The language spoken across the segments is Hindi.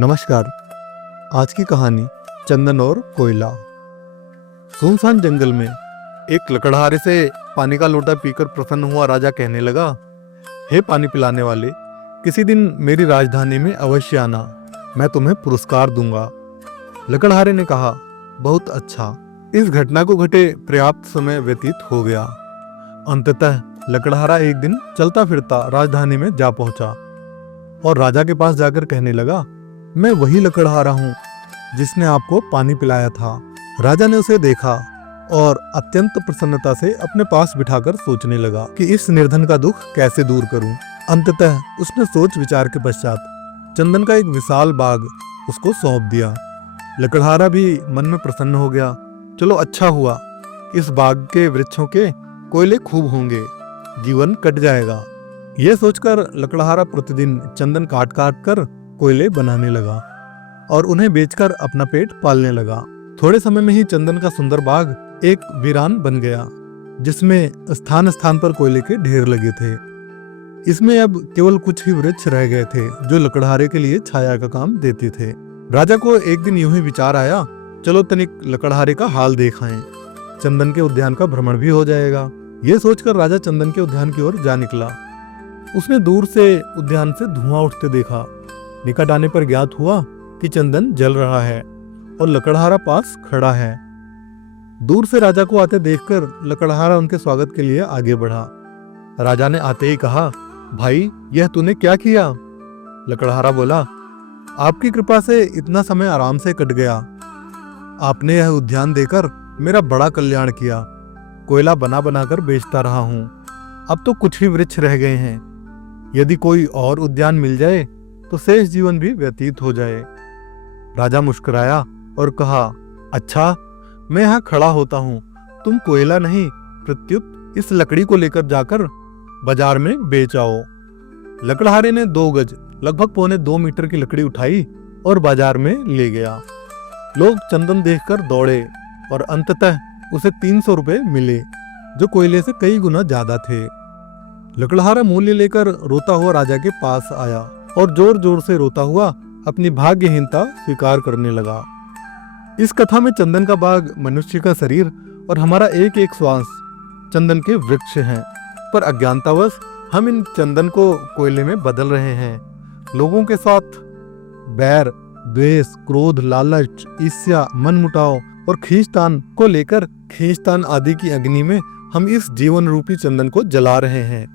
नमस्कार। आज की कहानी चंदन और कोयला। सुनसान जंगल में एक लकड़हारे से पानी का लोटा पीकर प्रसन्न हुआ राजा कहने लगा, हे पानी पिलाने वाले, किसी दिन मेरी राजधानी में अवश्य आना, मैं तुम्हें पुरस्कार दूंगा। लकड़हारे ने कहा, बहुत अच्छा। इस घटना को घटे पर्याप्त समय व्यतीत हो गया। अंततः लकड़हारा एक दिन चलता फिरता राजधानी में जा पहुंचा और राजा के पास जाकर कहने लगा, मैं वही लकड़हारा हूँ जिसने आपको पानी पिलाया था। राजा ने उसे देखा और अत्यंत प्रसन्नता से अपने पास बिठाकर सोचने लगा कि इस निर्धन का दुख कैसे दूर करूं। अंततः उसने सोच विचार के पश्चात चंदन का एक विशाल बाग उसको सौंप दिया। लकड़हारा भी मन में प्रसन्न हो गया। चलो अच्छा हुआ, इस बाग के वृक्षों के कोयले खूब होंगे, जीवन कट जाएगा। यह सोचकर लकड़हारा प्रतिदिन चंदन काट काट कर कोयले बनाने लगा और उन्हें बेचकर अपना पेट पालने लगा। थोड़े समय में ही चंदन का सुंदर बाग एक वीरान बन गया, जिसमें स्थान स्थान पर कोयले के ढेर लगे थे। इसमें अब केवल कुछ ही वृक्ष रह गए थे जो लकड़हारे के लिए छाया का काम देते थे। राजा को एक दिन यूं ही विचार आया, चलो तनिक लकड़हारे का हाल देख आएं, चंदन के उद्यान का भ्रमण भी हो जाएगा। ये सोचकर राजा चंदन के उद्यान की ओर जा निकला। उसने दूर से उद्यान से धुआं उठते देखा। निकट आने पर ज्ञात हुआ कि चंदन जल रहा है और लकड़हारा पास खड़ा है। दूर से राजा को आते देखकर लकड़हारा उनके स्वागत के लिए आगे बढ़ा। राजा ने आते ही कहा, भाई, यह तूने क्या किया? लकड़हारा बोला, आपकी कृपा से इतना समय आराम से कट गया। आपने यह उद्यान देकर मेरा बड़ा कल्याण किया। कोयला बना बनाकर बेचता रहा हूँ। अब तो कुछ ही वृक्ष रह गए हैं। यदि कोई और उद्यान मिल जाए तो शेष जीवन भी व्यतीत हो जाए। राजा मुस्कुराया और कहा, अच्छा, मैं यहाँ खड़ा होता हूँ, तुम कोयला नहीं प्रत्युत इस लकड़ी को लेकर जाकर बाजार में बेच आओ। लकड़हारे ने 2 गज लगभग 1.25 मीटर की लकड़ी उठाई और बाजार में ले गया। लोग चंदन देखकर दौड़े और अंततः उसे 300 रुपए मिले, जो कोयले से कई गुना ज्यादा थे। लकड़हारा मूल्य लेकर रोता हुआ राजा के पास आया और जोर जोर से रोता हुआ अपनी भाग्यहीनता स्वीकार करने लगा। इस कथा में चंदन का बाग मनुष्य का शरीर और हमारा एक एक श्वास चंदन के वृक्ष हैं, पर अज्ञानतावश हम इन चंदन को कोयले में बदल रहे हैं। लोगों के साथ बैर, द्वेष, क्रोध, लालच, ईर्ष्या, मनमुटाव और खींचतान को लेकर खींचतान आदि की अग्नि में हम इस जीवन रूपी चंदन को जला रहे हैं।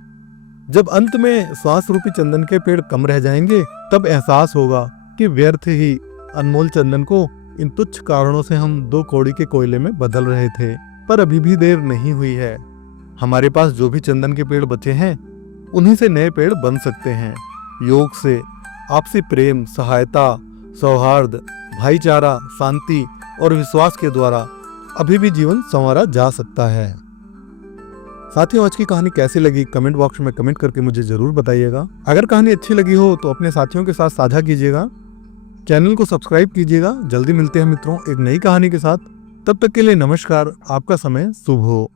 जब अंत में श्वास रूपी चंदन के पेड़ कम रह जाएंगे, तब एहसास होगा कि व्यर्थ ही अनमोल चंदन को इन तुच्छ कारणों से हम 2 कौड़ी के कोयले में बदल रहे थे। पर अभी भी देर नहीं हुई है। हमारे पास जो भी चंदन के पेड़ बचे हैं, उन्हीं से नए पेड़ बन सकते हैं। योग से आपसी प्रेम, सहायता, सौहार्द, भाईचारा, शांति और विश्वास के द्वारा अभी भी जीवन संवारा जा सकता है। साथियों, आज की कहानी कैसी लगी कमेंट बॉक्स में कमेंट करके मुझे जरूर बताइएगा। अगर कहानी अच्छी लगी हो तो अपने साथियों के साथ साझा कीजिएगा। चैनल को सब्सक्राइब कीजिएगा। जल्दी मिलते हैं मित्रों एक नई कहानी के साथ। तब तक के लिए नमस्कार। आपका समय शुभ हो।